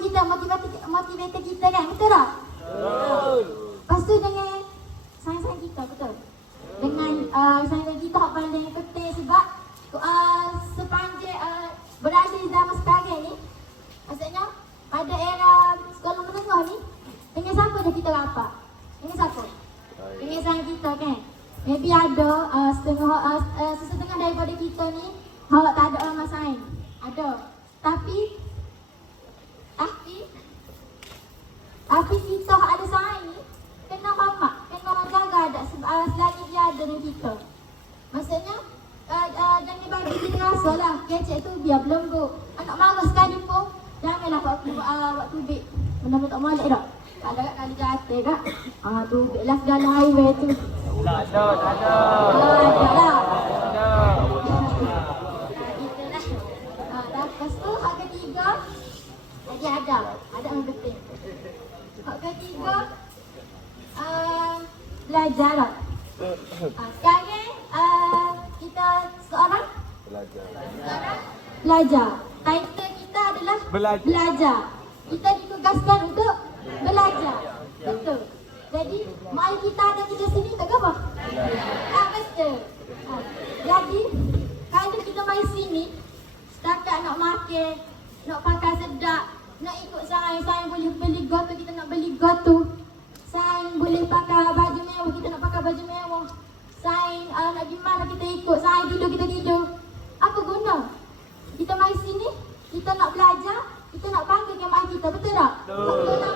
kita, motivator kita kan, betul tak? Betul. Lepas tu dengan sayang-sayang kita, betul? Dengan sayang-sayang kita hak paling penting sebab sepanjang berada di zaman sekarang ni, maksudnya pada era sekolah menengah ni, dengan siapa dah kita rapat? Dengan siapa? Dengan sayang kita kan? Maybe ada sesetengah daripada kita ni hak tak ada orang sayang. Ada. Tapi kita ada sayang ni kena hormat, kena jaga dak selagi dia ada dengan kita. Maksudnya jangan bagi dia rasa lah kecek tu biar belenggu. Anak marah sekali pun janganlah waktu bik benda tak molek dak. Ada kat kali jatuh dak. Tu lah segala highway tu. Tak ada. Ada. Ada. Lepas tu hak ketiga lagi ada yang penting. Hak ketiga belajar lah. Sekarang kita seorang belajar. Title kita adalah belajar. Kita ditugaskan untuk belajar. Betul. Jadi mari kita ada kita sini tak apa? Tak betul. Jadi kalau kita mari sini setakat nak makan, nak pakai sedap, nak ikut sayang boleh beli gotu, kita nak beli gotu. Sayang boleh pakai baju mewah, kita nak pakai baju mewah. Sayang nak gimana kita ikut, sayang tidur kita tidur. Apa guna? Kita mari sini, kita nak belajar, kita nak panggil mak kita, betul tak? Betul.